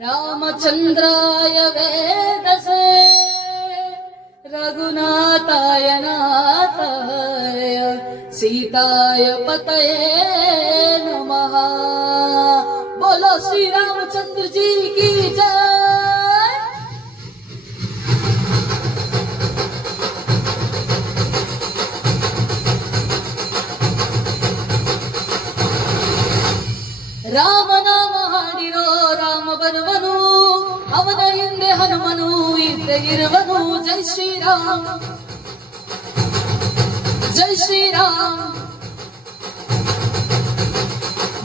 रामचंद्राय वेदसे रघुनाथाय नाथाय सीताय पतये नमः। बोलो श्री रामचंद्र जी की जय। ರಾಮ ನಾಮ ಹಾಡಿರೋ ರಾಮ ಬರುವನು, ಅವನ ಹಿಂದೆ ಹನುಮನು ಇದ್ದ ಇರುವನು. ಜೈ ಶ್ರೀರಾಮ್ ಜೈ ಶ್ರೀರಾಮ್.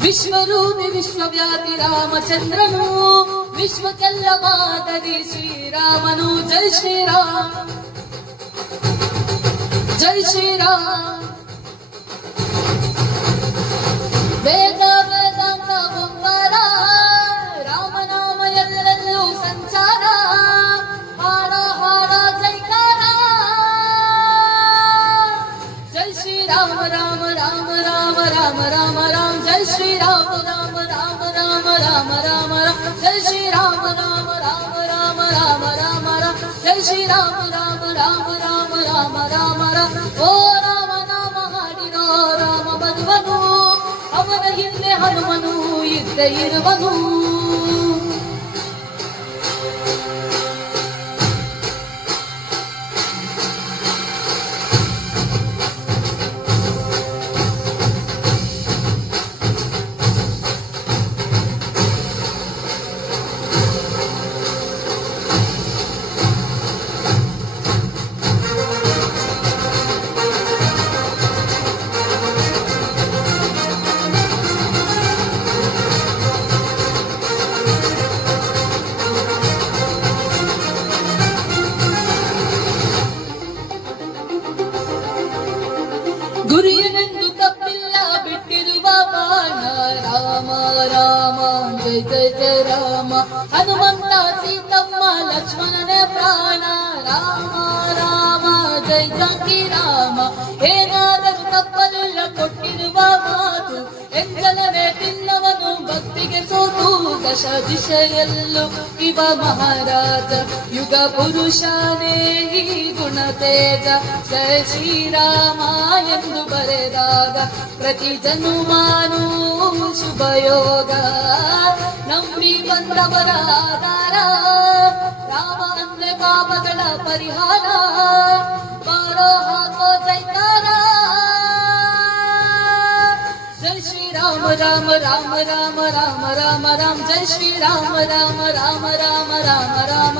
ವಿಶ್ವರೂಪಿ ವಿಶ್ವವ್ಯಾಪಿ ರಾಮಚಂದ್ರನು, ವಿಶ್ವಕ್ಕೆಲ್ಲ ಮಾದರಿ ಶ್ರೀರಾಮನು. ಜೈ ಶ್ರೀರಾಮ್ ಜೈ ಶ್ರೀರಾಮ್. ವೇದ ವೇದಾಂತ ಬಂಗಾರ, ರಾಮನಾಮ ಎಲ್ಲೆಲ್ಲೂ ಸಂಚಾರ. ಹಾಡ ಹಾಡ ಜೈಕಾರ. ಜೈ ಶ್ರೀರಾಮ ರಾಮ ರಾಮ ರಾಮ ರಾಮ ರಾಮ ರಾಮ. ಜೈ ಶ್ರೀರಾಮ ರಾಮ ರಾಮ ರಾಮ ರಾಮ ರಾಮ ರಾಮ. ಜೈ ಶ್ರೀರಾಮ ರಾಮ ರಾಮ ರಾಮ ರಾಮ ರಾಮ ರಾಮ. ಜೈ ಶ್ರೀರಾಮ ರಾಮ ರಾಮ ರಾಮ ರಾಮ ರಾಮ ರಾಮ. ಓ ರಾಮ ನಾಮ ಹಾಡಿರೋ ರಾಮ ಬರುವನು, ಅವನ ಹಿಂದೆ ಹನುಮನು ಇದ್ದ ಇರುವನು. ಗುರಿಯನೆಂದು ತಪ್ಪಿಲ್ಲ ಬಿಟ್ಟಿರುವ ಬಾಣ. ರಾಮ ರಾಮ ಜಯ ಜಯ ಜಯ ರಾಮ. ಹನುಮಂತ ಸೀತಮ್ಮ ಲಕ್ಷ್ಮಣನೇ ಪ್ರಾಣ. ರಾಮ ರಾಮ ಜಯ ಜಾನಕಿ ರಾಮ. ಏನಾದರೂ ತಪ್ಪಲಿಲ್ಲ ಕೊಟ್ಟಿರುವ ಮಾತು, ಎಂಜಲನೆ ತಿನ್ನವನು ಭಕ್ತಿಗೆ ಸೋತು. ದಶ ದಿಶೆಯಲ್ಲೂ ಇವ ಮಹಾರಾಜ, ಯುಗ ಪುರುಷನೇ ಈ ಗುಣ ತೇಜ. ಜಯ ಶ್ರೀರಾಮ ಎಂದು ಬರೆದಾಗ ಪ್ರತಿ ಜನುಮಾನು ಶುಭಯೋಗ. ನಂಬಿ ಬಂದವರ ಆಧಾರ, ರಾಮ ಅಂದ್ರೆ ಪಾಪಗಳ ಪರಿಹಾರ. ಬಾರೋ ಹಾಕೋ ಜೈಕಾರ. ಜೈ ಶ್ರೀರಾಮ ರಾಮ ರಾಮ ರಾಮ ರಾಮ ರಾಮ ರಾಮ. ಜೈ ಶ್ರೀರಾಮ ರಾಮ ರಾಮ ರಾಮ ರಾಮ ರಾಮ ರಾಮ.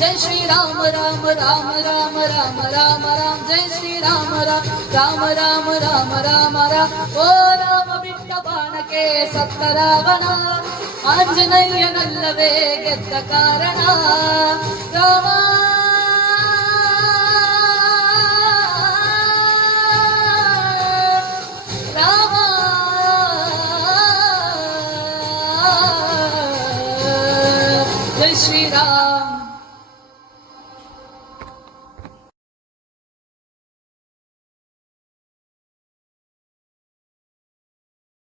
ಜೈ ಶ್ರೀರಾಮ ರಾಮ ರಾಮ ರಾಮ ರಾಮ ರಾಮ ರಾಮ. ಜೈ ಶ್ರೀರಾಮ ರಾಮ ರಾಮ ರಾಮ ರಾಮ ರಾಮ. ಓ ರಾಮ ಬಿಟ್ಟ ಬಾಣಕ್ಕೆ ಸತ್ತ ರಾವಣ, ಆಂಜನೇಯನಲ್ಲವೇ ಗೆದ್ದ ಕಾರಣ. ರಾಮ ರಾಮ ಜೈ ಶ್ರೀರಾಮ.